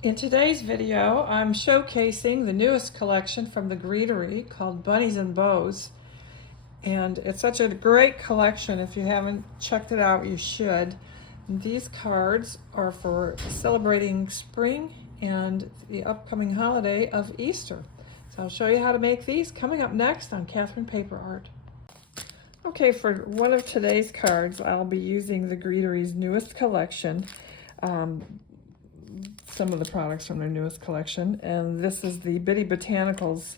In today's video, I'm showcasing the newest collection from the Greetery called Bunnies and Bows. And it's such a great collection. If you haven't checked it out, you should. These cards are for celebrating spring and the upcoming holiday of Easter. So I'll show you how to make these coming up next on Catherine Paper Art. Okay, for one of today's cards, I'll be using the Greetery's newest collection. Some of the products from their newest collection, and this is the Bitty Botanicals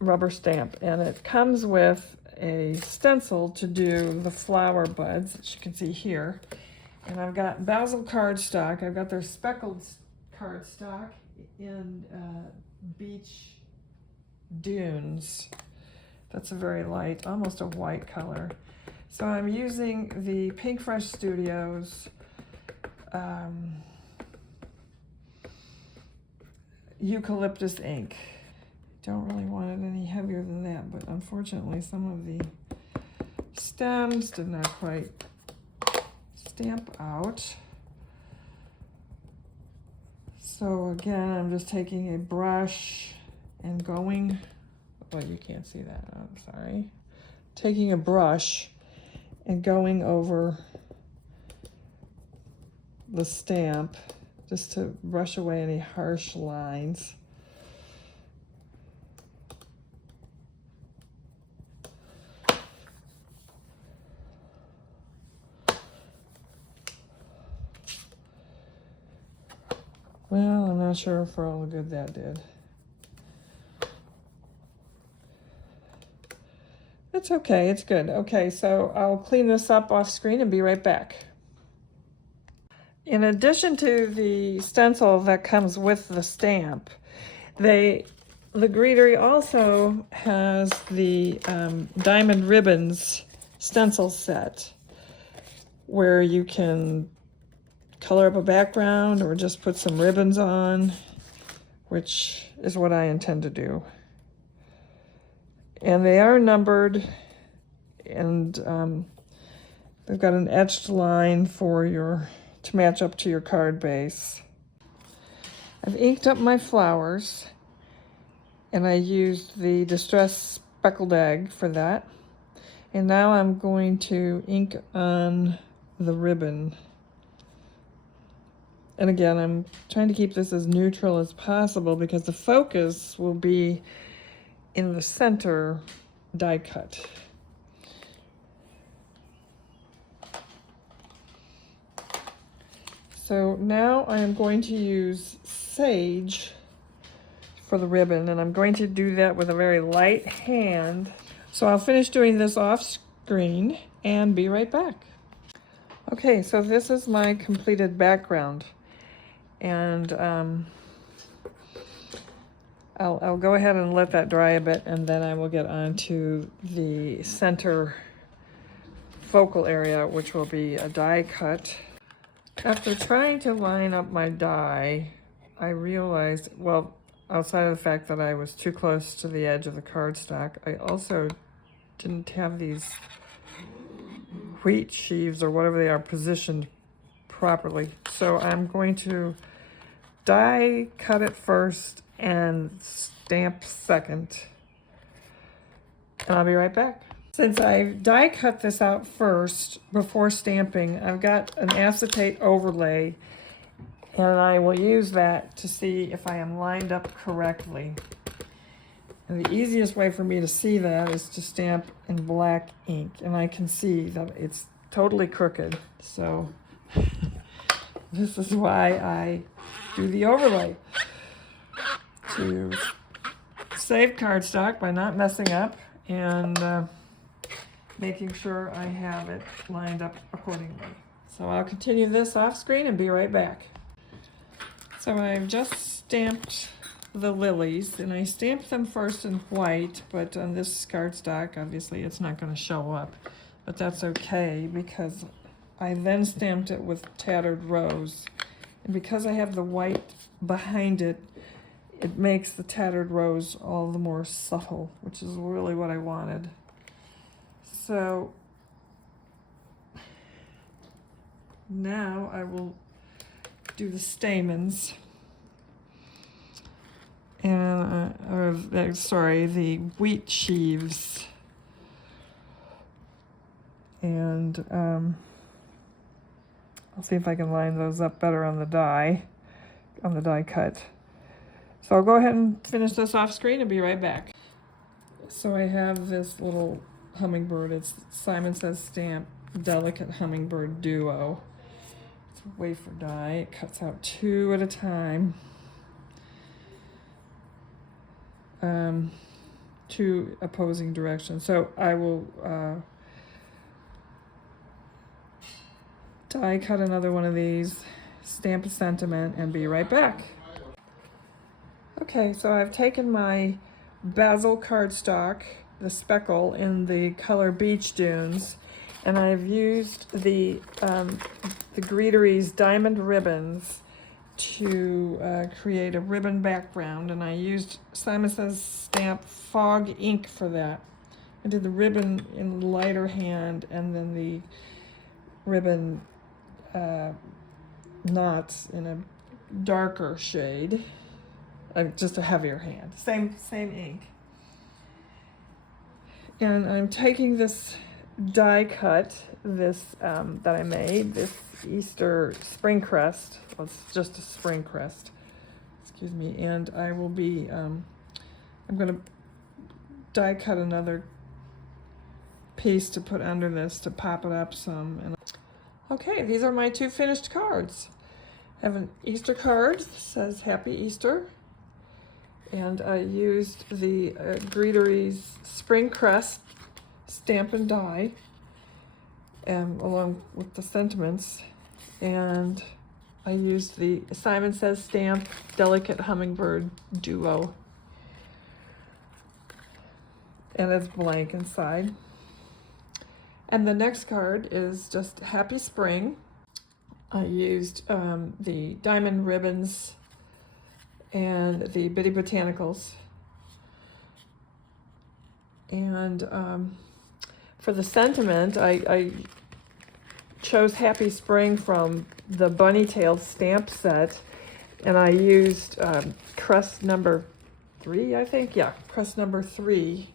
rubber stamp, and it comes with a stencil to do the flower buds, as you can see here. And I've got Bazzill cardstock. I've got their speckled cardstock in Beach Dunes. That's a very light, almost a white color. So I'm using the Pinkfresh Studios eucalyptus ink. Don't really want it any heavier than that, but unfortunately some of the stems did not quite stamp out. So again, I'm just taking a brush and going, well, you can't see that, I'm sorry. Taking a brush and going over the stamp just to brush away any harsh lines. Well, I'm not sure for all the good that did. It's okay, it's good. Okay, so I'll clean this up off screen and be right back. In addition to the stencil that comes with the stamp, the Greetery also has the Diamond Ribbons stencil set, where you can color up a background or just put some ribbons on, which is what I intend to do. And they are numbered, and they've got an etched line for to match up to your card base. I've inked up my flowers, and I used the Distress Speckled Egg for that. And now I'm going to ink on the ribbon. And again, I'm trying to keep this as neutral as possible because the focus will be in the center die cut. So now I am going to use sage for the ribbon, and I'm going to do that with a very light hand. So I'll finish doing this off screen and be right back. Okay, so this is my completed background, and I'll go ahead and let that dry a bit, and then I will get on to the center focal area, which will be a die cut. After trying to line up my die, I realized, well, outside of the fact that I was too close to the edge of the cardstock, I also didn't have these wheat sheaves or whatever they are positioned properly. So I'm going to die cut it first and stamp second. And I'll be right back. Since I die cut this out first before stamping, I've got an acetate overlay, and I will use that to see if I am lined up correctly. And the easiest way for me to see that is to stamp in black ink, and I can see that it's totally crooked. So this is why I do the overlay, to save cardstock by not messing up and making sure I have it lined up accordingly. So I'll continue this off screen and be right back. So I've just stamped the lilies, and I stamped them first in white, but on this cardstock, obviously it's not going to show up, but that's okay because I then stamped it with Tattered Rose. And because I have the white behind it, it makes the Tattered Rose all the more subtle, which is really what I wanted. So now I will do the stamens. and sorry, the wheat sheaves. And I'll see if I can line those up better on the die cut. So I'll go ahead and finish this off screen and be right back. So I have this little hummingbird. It's Simon Says Stamp Delicate Hummingbird Duo. It's a wafer die. It cuts out 2 at a time. 2 opposing directions. So I will die cut another one of these, stamp a sentiment, and be right back. Okay, so I've taken my Basil cardstock, the speckle in the color Beach Dunes, and I've used the Greeteries diamond ribbons to create a ribbon background, and I used Simon Says Stamp Fog ink for that. I did the ribbon in lighter hand and then the ribbon knots in a darker shade, just a heavier hand. Same ink. And I'm taking this die cut, that I made, this Easter spring crest. Well, it's just a spring crest. Excuse me. And I will be, I'm going to die cut another piece to put under this to pop it up some. And okay, these are my 2 finished cards. I have an Easter card that says Happy Easter. And I used the Greeteries Spring Crest stamp and die along with the sentiments. And I used the Simon Says Stamp Delicate Hummingbird Duo. And it's blank inside. And the next card is just Happy Spring. I used the diamond ribbons and the Bitty Botanicals. And for the sentiment, I chose Happy Spring from the Bunny-tailed stamp set, and I used crest number 3, I think. Yeah, crest number 3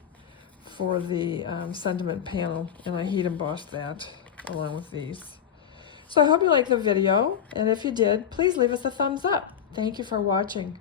for the sentiment panel, and I heat embossed that along with these. So I hope you liked the video, and if you did, please leave us a thumbs up. Thank you for watching.